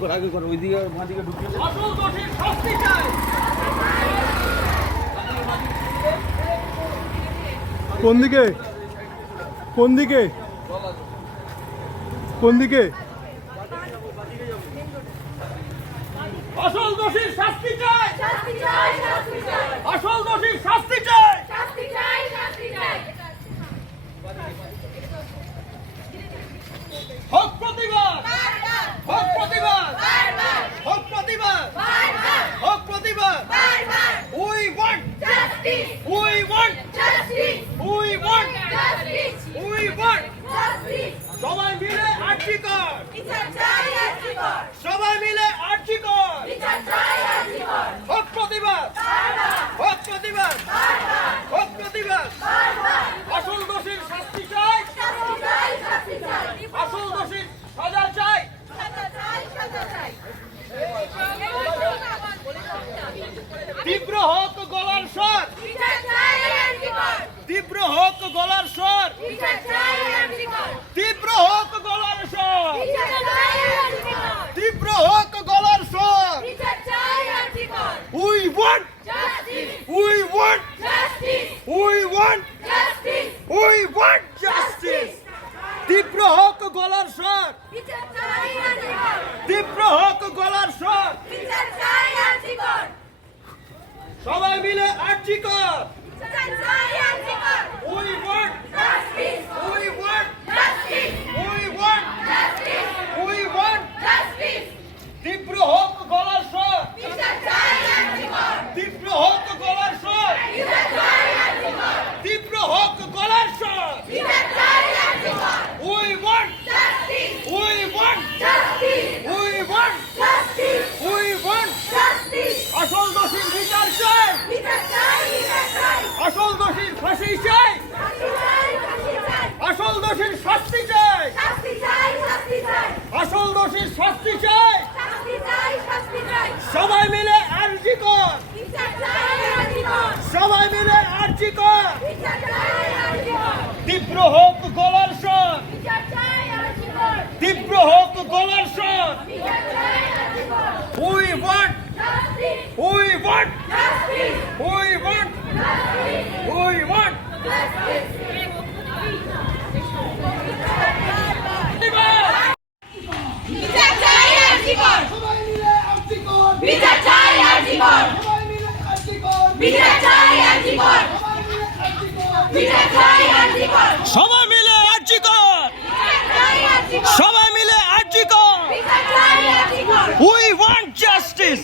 একটু আগে কর ওইদিকে মাটিকে ঢুকিয়ে আসল দোষীর শাস্তি চাই। কোন দিকে কোন দিকে কোন দিকে আসল দোষীর শাস্তি চাই। আসল দোষীর শাস্তি চাই। হক প্রতিবাদ, হক প্রতিবাদ, হক প্রতিবাদ, হক প্রতিবাদ। We want justice. We want justice. We want justice. We want justice. সবাই মিলে আর্জি কর। সবাই মিলে আর্জি কর। হক প্রতিবাদ, হক প্রতিবাদ, হক প্রতিবাদ। আসল দোষীর শাস্তি চাই। আসল দোষীর সাজা চাই। তীব্র হোক গলার স্বর, তীব্র হোক গলার স্বর, তীব্র হোক গলার স্বর, তীব্র হোক গলার স্বর। We want justice. We want justice. We want justice. We want justice. তীব্র হোক গলার স্বর, তীব্র হোক গলার স্বর। সবাই মিলে আর্জি কর। We want justice. We want justice. We want justice. We want justice. তীব্র হোক গলার স্বর, তীব্র হোক গলার স্বর, তীব্র হোক গলার স্বর। We want justice. We want justice. We want justice. We want justice. আসল দোষীর বিচার চাই। আসল দোষীর ফাঁসি চাই। আসল দোষীর শাস্তি চাই। আসল দোষীর শাস্তি চাই। সবাই মিলে আর্জি কর। সবাই মিলে আর্জি কর। তীব্র হোক গলার স্বর, তীব্র হোক গলার স্বর। We want, we want, we want, we want. সবাই মিলে আর্জি কর। সবাই মিলে আর্জি কর। We want justice.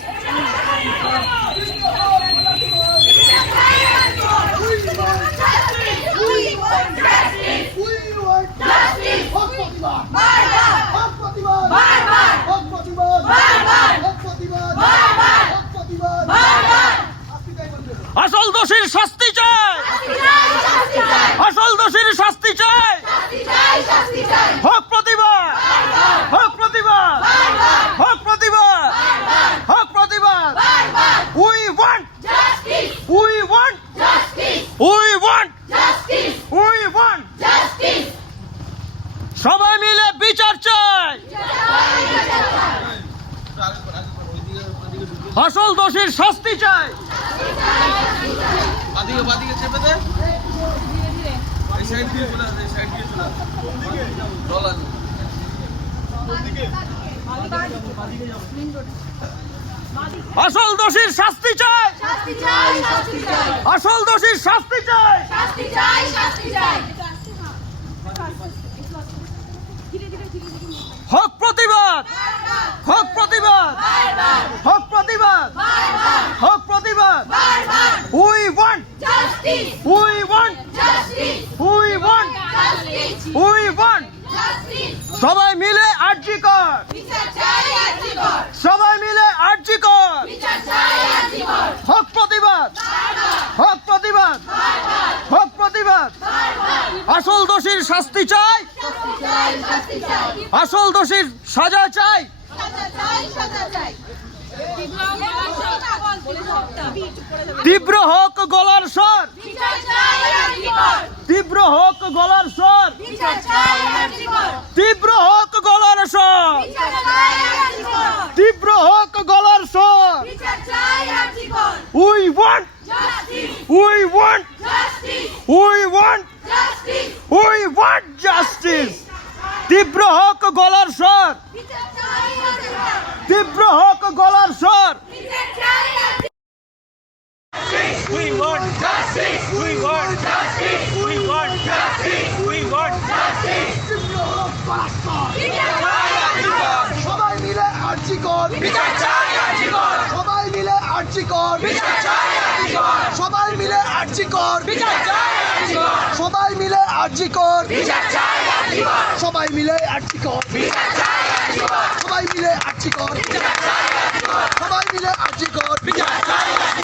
আসল দোষীর শাস্তি চাই। আসল দোষীর শাস্তি চাই। হক প্রতিবাদ, হক প্রতিবাদ, হক প্রতিবাদ, হক প্রতিবাদ। We want justice. We want justice. We want justice. We want justice. সবাই মিলে বিচার চাই। আসল দোষীর শাস্তি চাই। বাদিকে চেপে দে এই সাইড দিয়ে চলে এই সাইড দিয়ে চলে জল আছে আসল দোষীর শাস্তি চাই, শাস্তি চাই, শাস্তি চাই, আসল দোষীর শাস্তি চাই। শাস্তি চাই, শাস্তি চাই। হক প্রতিবাদ, হক প্রতিবাদ, হক প্রতিবাদ, হক প্রতিবাদ। We want Justice, we want justice, we want justice, we want justice. সবাই মিলে আরজি কর, বিচার চাই, আরজি কর। সবাই মিলে আরজি কর। বিচার চাই, আরজি কর। হক প্রতিবাদ, হক প্রতিবাদ, হক প্রতিবাদ। আসল দোষীর শাস্তি চাই, শাস্তি চাই, শাস্তি চাই। আসল দোষীর সাজা চাই। সাজা চাই, সাজা চাই। তীব্র হোক গলার স্বর, বিচার চাই, আরজি কর। তীব্র হোক গলার স্বর, বিচার চাই, আরজি কর। তীব্র হোক গলার স্বর, বিচার চাই, আরজি কর। তীব্র হোক গলার স্বর। বিচার চাই, আরজি কর। We want Justice, we want justice, we want justice. We want justice. তীব্র হোক গলার স্বর, বিচার চাই, আরজি কর। তীব্র হোক গলার স্বর। বিচার চাই, আরজি We want justice. We want justice. We want justice. We want justice. সবাই মিলে আর্জি কর, বিচার চাই আরজি কর, সবাই মিলে আর্জি কর, বিচার চাই আরজি কর, সবাই মিলে আর্জি কর, বিচার চাই আরজি কর, সবাই মিলে আর্জি কর, বিচার চাই আরজি কর, সবাই মিলে আর্জি কর, বিচার চাই আরজি কর, সবাই মিলে আর্জি কর, বিচার চাই আরজি কর, সবাই মিলে আর্জি কর,